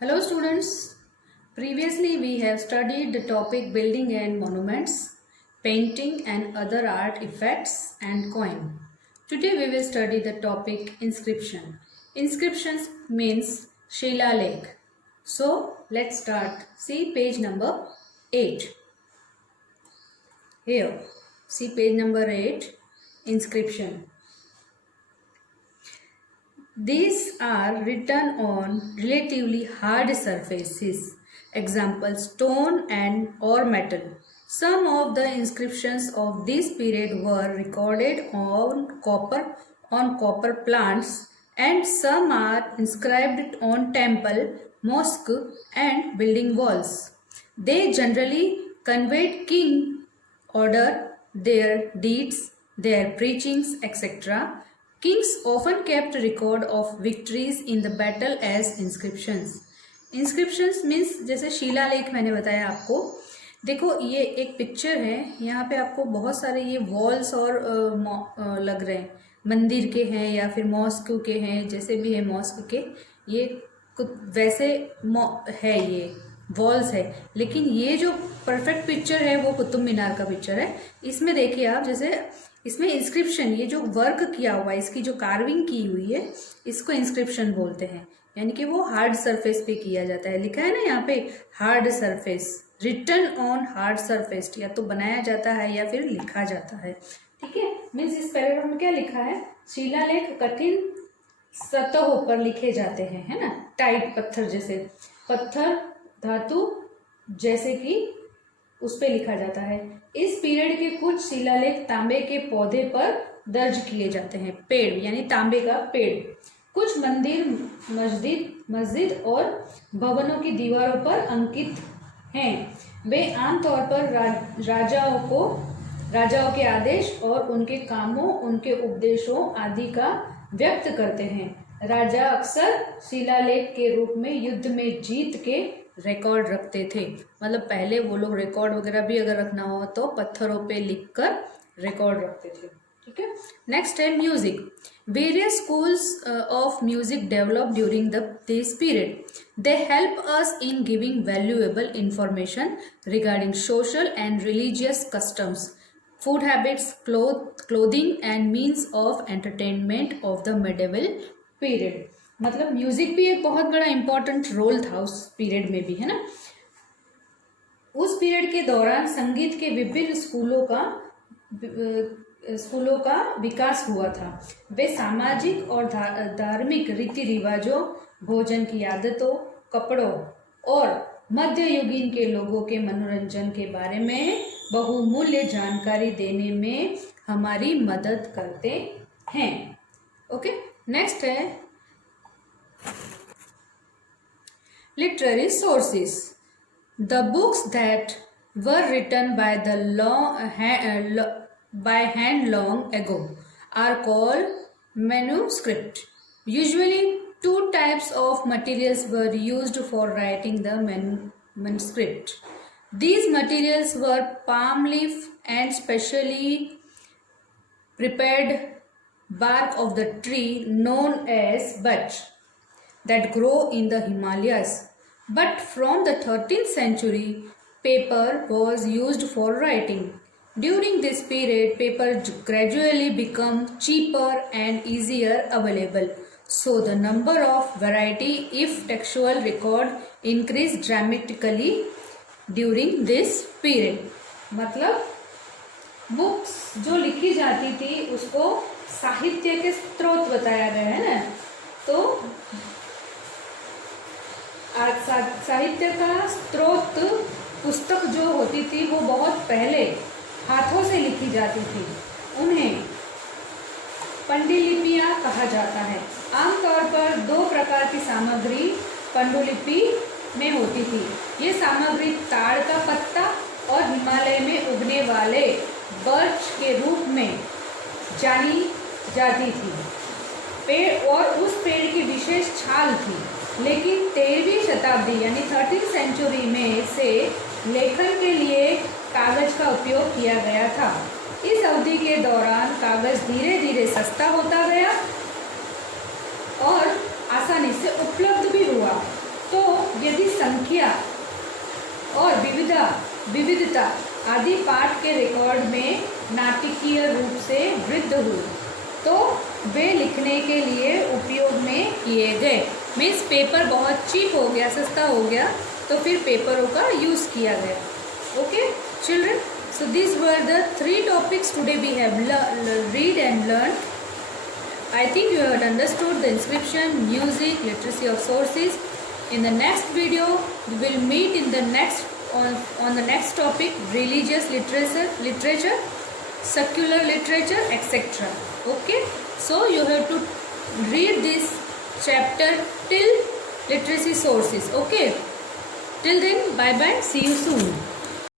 Hello students, previously we have studied the topic building and monuments, painting and other art effects and coin. Today we will study the topic inscription. Inscriptions means Shilaalekh. So let's start. See page number 8. Here, see page number 8, inscription. These are written on relatively hard surfaces, example stone and or metal. Some of the inscriptions of this period were recorded on copper plants, and some are inscribed on temple, mosque and building walls. They generally conveyed king order, their deeds, their preachings, etc. Kings often kept record of victories in the battle as inscriptions. Inscriptions means जैसे शिलालेख मैंने बताया आपको. देखो ये एक picture है, यहाँ पे आपको बहुत सारे ये वॉल्स और लग रहे हैं, मंदिर के हैं या फिर मॉस्क के हैं, जैसे भी है मॉस्क के, ये वैसे है, ये वॉल्स है. लेकिन ये जो परफेक्ट पिक्चर है वो कुतुब मीनार का पिक्चर है. इसमें देखिए आप, जैसे इसमें इंस्क्रिप्शन, ये जो वर्क किया हुआ है, इसकी जो कार्विंग की हुई है, इसको इंस्क्रिप्शन बोलते हैं. यानी कि वो हार्ड सरफेस पे किया जाता है. लिखा है ना यहाँ पे hard surface, written on hard surface, या तो बनाया जाता है या फिर लिखा जाता है. ठीक है, मीन्स इस पैराग्राफ में क्या लिखा है, शिलालेख कठिन सतहों पर लिखे जाते हैं, है ना, टाइट पत्थर जैसे, पत्थर धातु जैसे कि उस पे लिखा जाता है. इस पीरियड के कुछ शिलालेख तांबे के पौधे पर दर्ज किए जाते हैं, पेड़ यानी तांबे का पेड़. कुछ मंदिर, मस्जिद और भवनों की दीवारों पर अंकित हैं. वे आमतौर पर राजाओं के आदेश और उनके कामों, उनके उपदेशों आदि का व्यक्त करते हैं. राजा अक्सर शिलालेख के रूप में युद्ध में जीत के रिकॉर्ड रखते थे. मतलब पहले वो लोग रिकॉर्ड वगैरह भी अगर रखना हो तो पत्थरों पे लिखकर रिकॉर्ड रखते थे. ठीक है. नेक्स्ट है music. Various schools of music develop during this period. They help us in giving valuable information regarding social and religious customs, food habits, clothing and means of entertainment of the medieval period. मतलब music भी एक बहुत बड़ा important role था उस period में भी, है ना. उस पीरियड के दौरान संगीत के विभिन्न स्कूलों का विकास हुआ था. वे सामाजिक और धार्मिक रीति रिवाजों, भोजन की आदतों, कपड़ों और मध्ययुगीन के लोगों के मनोरंजन के बारे में बहुमूल्य जानकारी देने में हमारी मदद करते हैं. ओके, नेक्स्ट है literary sources. The books that were written by hand long ago are called manuscript. Usually, two types of materials were used for writing the manuscript. These materials were palm leaf and specially prepared bark of the tree known as birch that grow in the Himalayas. But from the 13th century, paper was used for writing. During this period, paper gradually became cheaper and easier available. So the number of variety if textual record increased dramatically during this period. मतलब books जो लिखी जाती थी उसको साहित्य के स्रोत बताया गया है ना. तो साहित्य का स्रोत पुस्तक जो होती थी वो बहुत पहले हाथों से लिखी जाती थी. उन्हें पांडुलिपियां कहा जाता है. आमतौर पर दो प्रकार की सामग्री पांडुलिपि में होती थी. ये सामग्री ताड़ का पत्ता और हिमालय में उगने वाले बर्च के रूप में जानी जाती थी. पेड़ और उस पेड़ की विशेष छाल थी. लेकिन 13वीं शताब्दी यानी 13th सेंचुरी में से लेखन के लिए कागज का उपयोग किया गया था. इस अवधि के दौरान कागज धीरे धीरे सस्ता होता गया और आसानी से उपलब्ध भी हुआ. तो विविधता आदि पाठ के रिकॉर्ड में नाटकीय रूप से वृद्धि हुई, तो वे लिखने के लिए उपयोग में किए गए। मीन्स पेपर बहुत चीप हो गया, सस्ता हो गया, तो फिर पेपरों का यूज़ किया गया। Okay children, so these were the 3 topics today we have read and learned. I think you have understood the inscription, music, literacy of sources. In the next video, we will meet in the next on the next topic, religious literature, secular literature, etc. Okay, so you have to read this chapter till literacy sources. Okay, till then, bye bye, see you soon.